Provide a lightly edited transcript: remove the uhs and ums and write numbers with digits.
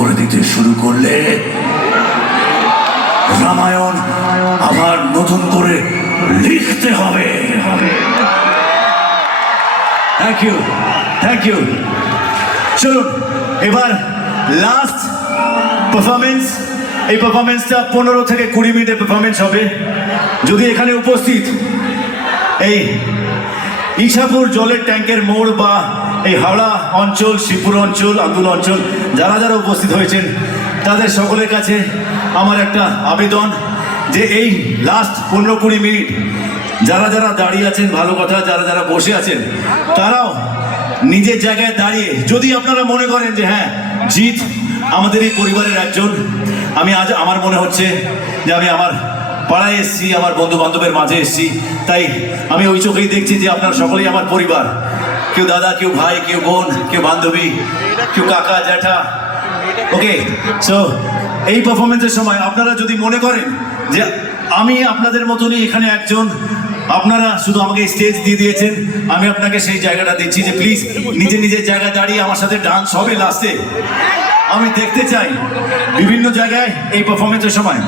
করে দিতে শুরু করলে রামায়ণ আবার নতুন করে লিখতে হবে। Thank you. চলুন এবার লাস্ট পারফরমেন্স। এই পারফরমেন্সটা 15 থেকে 20 মিনিটের পারফরমেন্স হবে। যদি এখানে উপস্থিত এই ইছাপুর জলের ট্যাঙ্কের মোড় বা এই হাওড়া অঞ্চল, শিবপুর অঞ্চল, আন্দুল অঞ্চল যারা যারা উপস্থিত হয়েছেন তাদের সকলের কাছে আমার একটা আবেদন যে এই লাস্ট 15-20 মিনিট যারা যারা দাঁড়িয়ে আছেন ভালো কথা, যারা যারা বসে আছেন তারাও নিজের জায়গায় দাঁড়িয়ে যদি আপনারা মনে করেন যে হ্যাঁ জিৎ আমাদের এই পরিবারের একজন, আমি আজ আমার মনে হচ্ছে যে আমি আমার পাড়ায় এসেছি, আমার বন্ধু বান্ধবের মাঝে এসেছি, তাই আমি ওই চোখেই দেখছি যে আপনারা সকলেই আমার পরিবার। কেউ দাদা, কেউ ভাই, কেউ বোন, কেউ বান্ধবী, কেউ কাকা জ্যাঠা। ওকে, সো এই পারফরমেন্সের সময় আপনারা যদি মনে করেন যে আমি আপনাদের মতনই এখানে একজন, আপনারা শুধু আমাকে স্টেজ দিয়ে দিয়েছেন, আমি আপনাকে সেই জায়গাটা দিচ্ছি যে প্লিজ নিজের নিজের জায়গায় দাঁড়িয়ে আমার সাথে ডান্স হবে লাস্টে। আমি দেখতে চাই বিভিন্ন জায়গায় এই পারফরমেন্সের সময়